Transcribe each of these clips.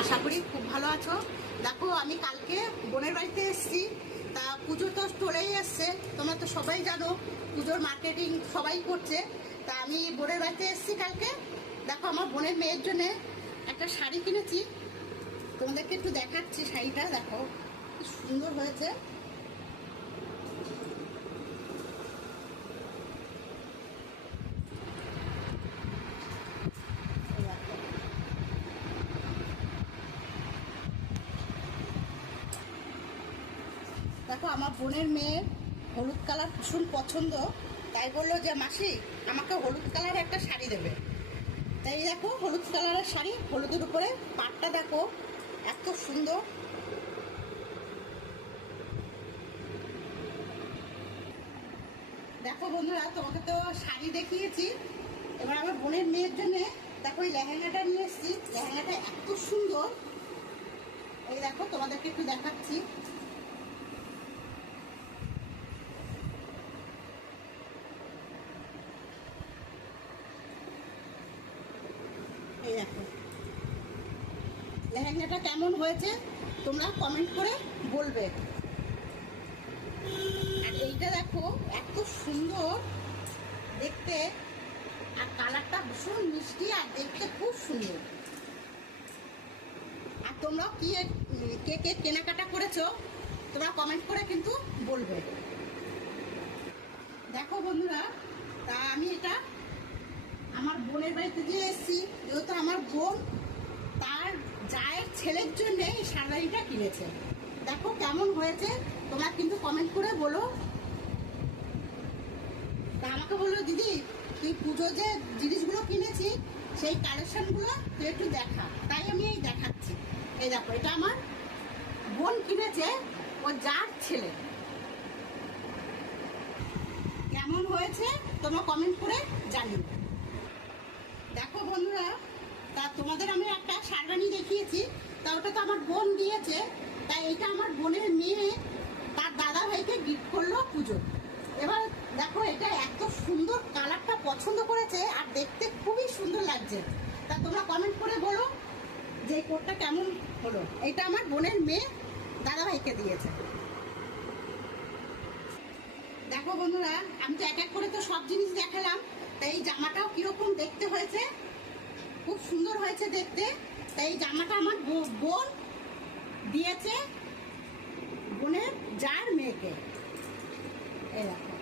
আশা করি খুব ভালো আছো। দেখো আমি কালকে বোনের বাড়িতে এসেছি, তা পুজো তো চলেই এসছে, তোমরা তো সবাই জানো পুজোর মার্কেটিং সবাই করছে। তা আমি বোনের বাড়িতে এসেছি কালকে। দেখো আমার বোনের মেয়ের জন্য একটা শাড়ি কিনেছি, তোমাদেরকে একটু দেখাচ্ছি শাড়িটা। দেখো কি সুন্দর হয়েছে। দেখো আমার বোনের মেয়ের হলুদ কালার ভীষণ পছন্দ, তাই বললো যে মাসি আমাকে হলুদ কালার একটা শাড়ি দেবে। তাই দেখো হলুদ কালারের শাড়ি, হলুদের উপরে পাটটা দেখো এত সুন্দর। দেখো বন্ধুরা, তোমাকে তো শাড়ি দেখিয়েছি, এবার আমার বোনের মেয়ের জন্য দেখো এই লেহেঙ্গাটা নিয়ে এসেছি। লেহেঙ্গাটা এত সুন্দর, এই দেখো তোমাদেরকে একটু দেখাচ্ছি। এই দেখো লেহেঙ্গাটা কেমন হয়েছে তোমরা কমেন্ট করে বলবে। আর এইটা দেখো এত সুন্দর দেখতে, আর কালারটা ভীষণ মিষ্টি আর দেখতে খুব সুন্দর। আর তোমরা কি কে কে কেনাকাটা করেছো তোমরা কমেন্ট করে কিন্তু বলবে। দেখো বন্ধুরা, তা আমি এটা আমার বোনের বাড়িতে দিয়ে এসেছি, যেহেতু আমার বোন তার জায়ের ছেলের জন্য এই শাড়িটা কিনেছে। দেখো কেমন হয়েছে তোমরা কিন্তু কমেন্ট করে বলো। তা আমাকে বললো দিদি তুই পুজো যে জিনিসগুলো কিনেছি সেই কালেকশনগুলো তুই একটু দেখা, তাই আমি এই দেখাচ্ছি। এই দেখো এটা আমার বোন কিনেছে ও যার ছেলে। কেমন হয়েছে তোমরা কমেন্ট করে জানিও। দেখো বন্ধুরা, তা তোমাদের আমি একটা শাড়ি দেখিয়েছি, তা ওটা তো আমার বোন দিয়েছে, তাই এটা আমার বোনের মেয়ে তার দাদা ভাইকে গিফট করলো পুজো। এবার দেখো এটা এত সুন্দর, কালারটা পছন্দ করেছে আর দেখতে খুবই সুন্দর লাগছে। তা তোমরা কমেন্ট করে বলো যে এই কোটটা কেমন হলো। এটা আমার বোনের মেয়ে দাদা ভাইকে দিয়েছে। দেখো বন্ধুরা, আমি তো এক এক করে তো সব জিনিস দেখালাম, তাই এই জামাটাও কিরকম দেখতে হয়েছে, খুব সুন্দর হয়েছে দেখতে। তাই এই জামাটা আমার বোন দিয়েছে বোনের যার মেয়েকে। এই দেখো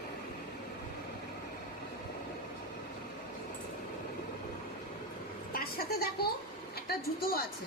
তার সাথে দেখো একটা জুতো আছে।